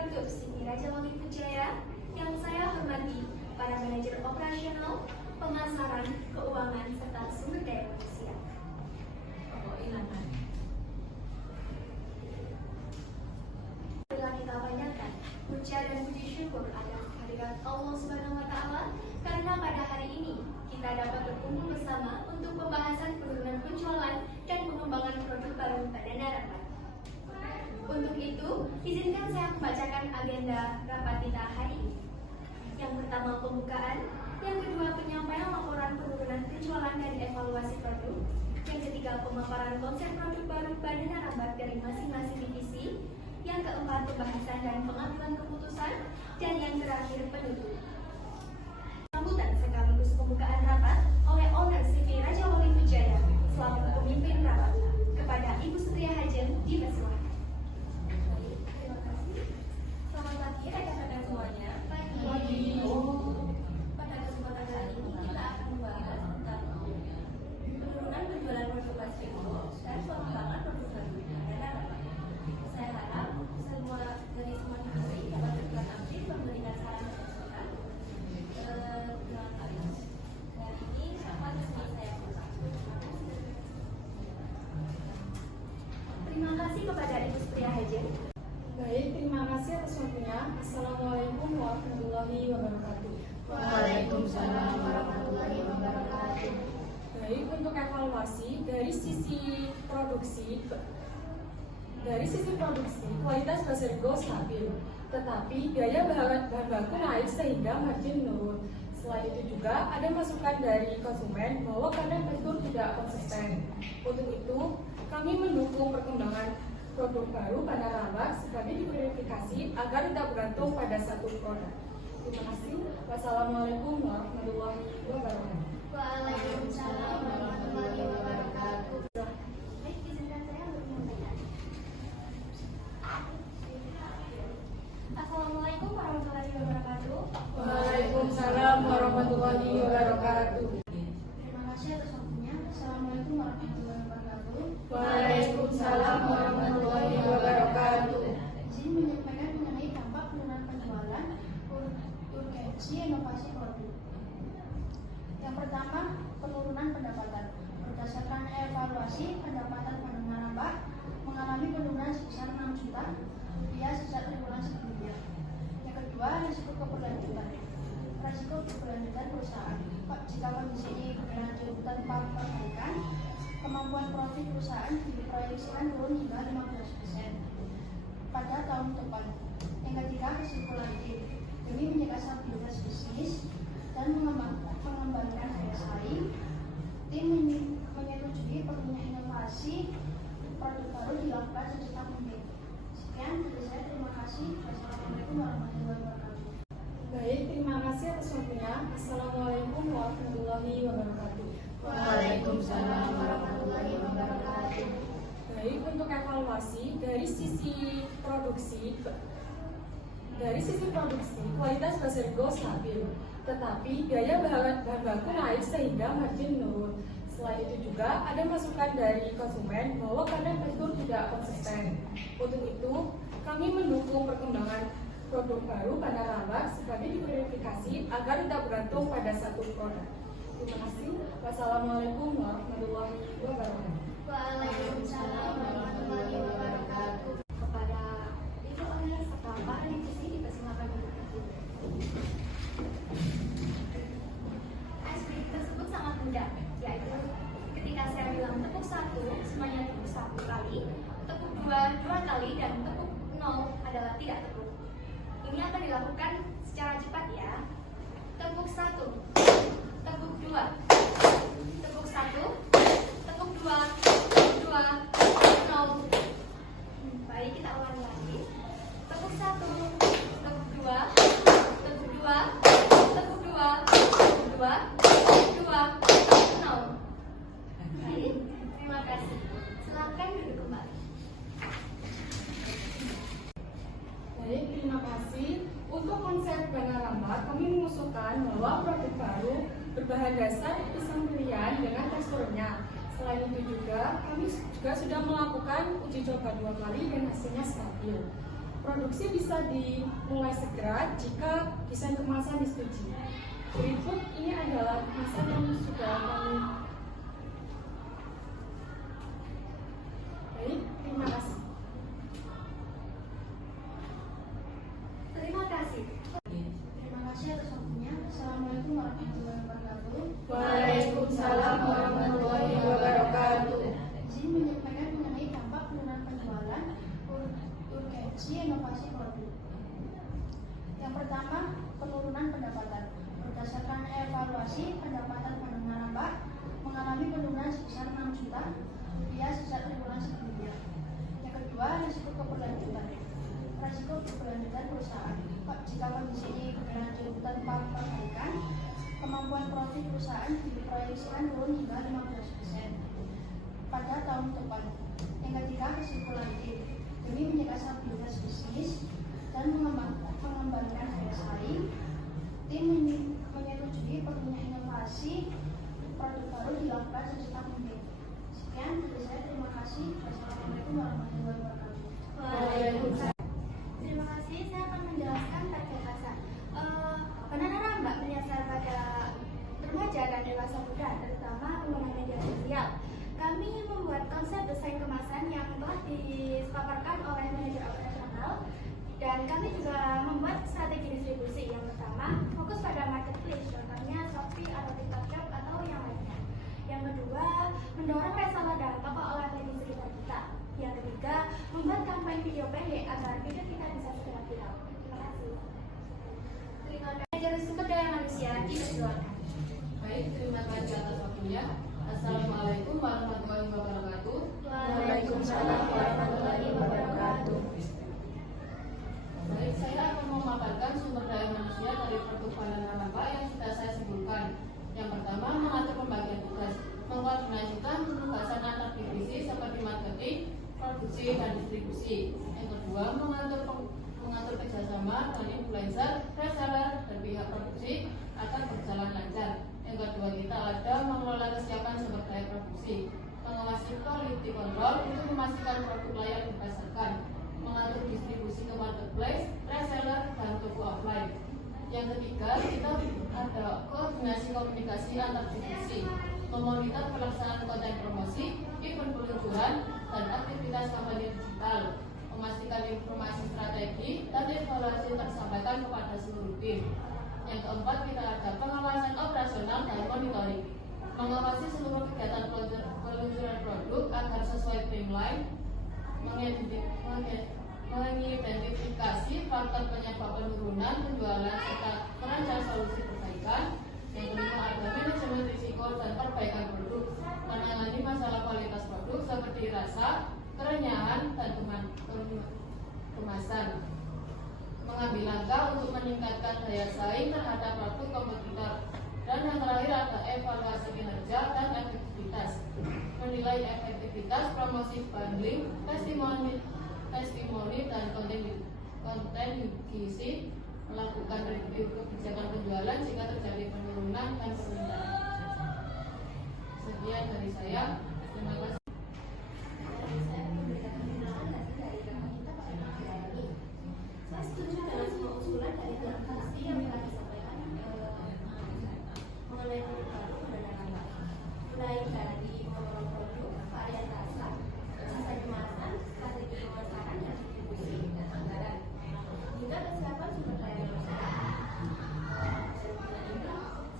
Direktur Siti Raja Wali Wijaya, yang saya hormati para manajer operasional, pemasaran, keuangan, serta sumber daya manusia. Marilah kita panjatkan puja dan puji syukur atas kehadirat Allah Subhanahu wa Ta'ala, karena pada hari ini kita dapat berkumpul bersama untuk pembahasan penurunan penjualan dan pengembangan produk baru pada Narapat. Untuk itu, izinkan saya membacakan agenda rapat kita hari ini. Yang pertama, pembukaan. Yang kedua, penyampaian laporan penurunan penjualan dan evaluasi produk. Yang ketiga, pemaparan konsep produk baru pada Narapat dari masing-masing divisi. Yang keempat, pembahasan dan pengambilan keputusan. Dan yang terakhir, penutup. Sambutan sekaligus pembukaan rapat oleh Owner Siti Raja Wali Wijaya selaku pemimpin rapat. Kepada Ibu Surya Hajem dipersilakan. Selamat pagi rekan-rekan semuanya. Pagi. Pada kesempatan kali ini kita akan membahas tentang penurunan penjualan produk plastik dan pengembangan produk baru. Saya harap semua dari semua divisi dapat berperan aktif memberikan saran dan masukan. Hari ini siapa di sini saya buka. Terima kasih kepada Ibu Surya Hajem. Baik, terima kasih atas waktunya. Assalamualaikum warahmatullahi wabarakatuh. Waalaikumsalam warahmatullahi wabarakatuh. Baik, untuk evaluasi dari sisi produksi, kualitas Basergo stabil, tetapi biaya bahan baku naik sehingga margin menurun. Selain itu juga ada masukan dari konsumen bahwa kadang tekstur tidak konsisten. Untuk itu, kami mendukung perkembangan produk baru pada Narapat sebagai diverifikasi agar tidak bergantung pada satu produk. Terima kasih. Wassalamualaikum warahmatullahi wabarakatuh. Waalaikumsalam warahmatullahi wabarakatuh. Baik, izinkan saya untuk menyampaikan. Assalamualaikum warahmatullahi wabarakatuh. Waalaikumsalam warahmatullahi wabarakatuh. Terima kasih atas waktunya. Assalamualaikum warahmatullahi wabarakatuh. Waalaikumsalam warahmatullahi wabarakatuh. Izin menyampaikan mengenai dampak penurunan penjualan urgensi inovasi produk. Yang pertama, penurunan pendapatan. Berdasarkan evaluasi, pendapatan pada Narapat mengalami penurunan sebesar 6 juta rupiah sejak triwulan sebelumnya. Yang kedua, risiko keberlanjutan. Risiko keberlanjutan perusahaan. Jika kondisi ini berlanjut tanpa perbaikan, kemampuan profit perusahaan diproyeksikan turun hingga 15% pada tahun depan. Yang ketiga, kesimpulannya, demi menjaga stabilitas bisnis dan mengembangkan daya saing, tim menyetujui perlunya inovasi produk baru dilakukan secepat mungkin. Sekian dari saya, terima kasih. Wassalamualaikum warahmatullahi wabarakatuh. Baik, terima kasih atas waktunya. Assalamualaikum warahmatullahi wabarakatuh. Waalaikumsalam warahmatullahi wabarakatuh. Baik, untuk evaluasi dari sisi produksi, kualitas Basergo stabil, tetapi biaya bahan baku naik sehingga margin menurun. Selain itu juga ada masukan dari konsumen bahwa kadang tekstur tidak konsisten. Untuk itu, kami mendukung perkembangan produk baru pada Narapat sebagai diverifikasi agar tidak bergantung pada satu produk. Terima kasih. Wassalamualaikum warahmatullahi wabarakatuh. Waalaikumsalam warahmatullahi wabarakatuh. Kepada Ibu Owner serta para divisi dipersilakan duduk. Aspek tersebut sangat mudah, yaitu ketika saya bilang tepuk 1, semuanya tepuk 1 kali, tepuk 2 kali, dan tepuk 0 adalah tidak tepuk. Ini akan dilakukan secara cepat ya. Tepuk 1, tepuk 2, tepuk 1, tepuk 2, tepuk 2, 0. Baik, kita ulangi lagi. Tepuk 1, tepuk 2, tepuk 2, tepuk 2, tepuk 2, tepuk 2, 0. Baik, terima kasih. Silakan duduk kembali. Baik, terima kasih. Untuk konsep Narapat, kami mengusulkan bahwa produk baru berbahan dasar pisang durian dengan teksturnya. Selain itu juga, kami juga sudah melakukan uji coba 2 kali dan hasilnya stabil. Produksi bisa dimulai segera jika desain kemasan disetujui. Berikut ini adalah kemasan yang sudah kami. Baik, terima kasih. Terima kasih. Terima kasih atas waktunya. Assalamualaikum warahmatullahi wabarakatuh. Waalaikumsalam warahmatullahi wabarakatuh. Izin menyampaikan mengenai dampak penurunan penjualan urgensi inovasi produk. Yang pertama, penurunan pendapatan. Berdasarkan evaluasi, pendapatan pendengar Mbak mengalami penurunan sebesar 6 juta rupiah sejak triwulan sebelumnya. Yang kedua, risiko keberlanjutan. Risiko keberlanjutan perusahaan. Jika kondisi ini berlanjut tanpa perbaikan, kemampuan profit perusahaan diproyeksikan turun hingga 15% pada tahun depan. Yang ketiga, kesimpulan tim. Demi menjaga stabilitas bisnis dan mengembangkan daya saing, tim menyetujui perlunya inovasi produk baru dilakukan secepat mungkin. Sekian dari saya, terima kasih. Wassalamualaikum warahmatullahi wabarakatuh. Waalaikumsalam. Terima kasih, saya akan menjelaskan target pasar. Benar Mbak menyasar pada remaja dan dewasa muda, terutama pengguna media sosial. Kami membuat konsep desain kemasan yang telah dipaparkan oleh manajer operasional, dan kami juga membuat strategi distribusi. Yang pertama, fokus pada marketplace, contohnya Shopee atau TikTok Shop atau yang lainnya. Yang kedua, mendorong reseller dan toko online di sekitar kita. Yang ketiga, membuat kampanye video pendek agar video kita bisa segera viral. Terima kasih. Terima kasih. Manajer sumber daya manusia dipersilakan. Baik, terima kasih atas waktunya. Assalamualaikum warahmatullahi wabarakatuh. Waalaikumsalam warahmatullahi wabarakatuh. Baik, saya akan memaparkan sumber daya manusia dari produk Banana Ramba yang sudah saya sebutkan. Yang pertama, mengatur pembagian tugas, mengkoordinasikan penugasan antar divisi seperti marketing, produksi, dan distribusi. Yang kedua, mengatur kerjasama dengan influencer, reseller, dan pihak produksi agar berjalan lancar. Yang kedua, kita ada mengelola kesiapan sumber daya produksi, mengawasi quality control untuk memastikan produk layak dipasarkan, mengatur distribusi ke marketplace, reseller, dan toko offline. Yang ketiga, kita ada koordinasi komunikasi antar divisi, memonitor pelaksanaan konten promosi, event peluncuran, dan aktivitas kampanye digital, memastikan informasi strategi dan evaluasi tersampaikan kepada seluruh tim. Yang keempat, kita ada pengawasan operasional dan monitoring, mengawasi seluruh kegiatan peluncuran produk agar sesuai timeline, mengidentifikasi faktor penyebab penurunan penjualan serta merancang solusi perbaikan. Yang kelima, ada manajemen risiko dan perbaikan produk, menangani masalah kualitas produk seperti rasa, kerenyahan, dan kemasan, mengambil langkah untuk meningkatkan daya saing terhadap produk kompetitor. Dan yang terakhir ada evaluasi kinerja dan efektivitas, menilai efektivitas promosi bundling, testimoni dan konten gizi, melakukan review kebijakan penjualan jika terjadi penurunan dan permintaan. Sekian dari saya, terima kasih. Saya memberikan penjelasan dari rekan kita pada pembicaraan ini. Saya setuju dengan semua usulan dari pihak fraksi yang telah disampaikan mengenai produk baru Banana Ramba, mulai dari mengelola produk, varian rasa, desain kemasan, strategi pemasaran dan distribusi, dan anggaran, hingga kesiapan sumber daya manusia.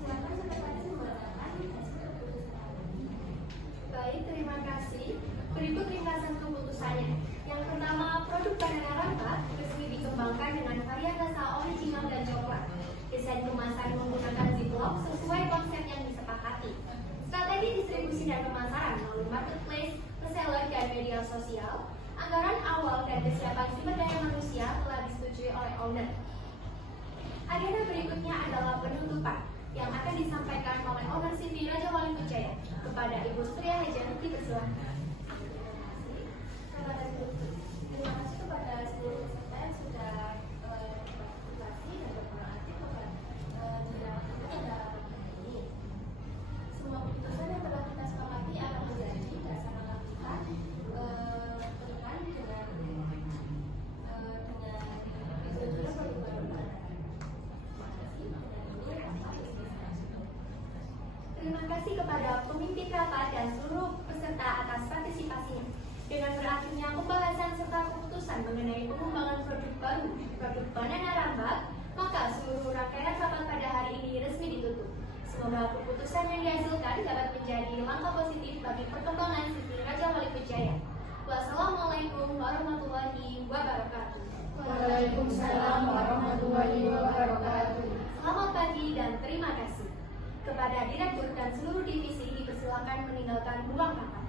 Silakan sekretaris membacakan hasil keputusan. Baik, terima kasih. Berikut ringkasan keputusannya. Yang pertama, produk Banana Ramba resmi dikembangkan dengan varian rasa original dan coklat. Desain kemasan menggunakan ziplock sesuai konsep yang disepakati. Strategi distribusi dan pemasaran melalui marketplace, reseller, dan media sosial. Anggaran awal dan kesiapan sumber daya manusia telah disetujui oleh owner. Agenda berikutnya adalah penutupan yang akan disampaikan oleh owner CV Raja Walikujaya kepada Ibu Sri Legend. Dipersilakan. Terima kasih kepada seluruh peserta yang sudah berpartisipasi dan berperan aktif di dalam pagi ini. Semua keputusan yang telah kita sepakati akan menjadi dasar langkah kita ke depan dengan kasih kepada pemimpin rapat dan seluruh peserta atas partisipasinya. Dengan berakhirnya pembahasan serta keputusan mengenai pengembangan produk baru, produk banana rambak, maka seluruh rangkaian rapat pada hari ini resmi ditutup. Semoga keputusan yang dihasilkan dapat menjadi langkah positif bagi perkembangan Siti Raja Wali Wijaya. Wassalamualaikum warahmatullahi wabarakatuh. Waalaikumsalam warahmatullahi wabarakatuh. Selamat pagi dan terima kasih. Kepada Direktur dan seluruh divisi dipersilakan meninggalkan ruang rapat.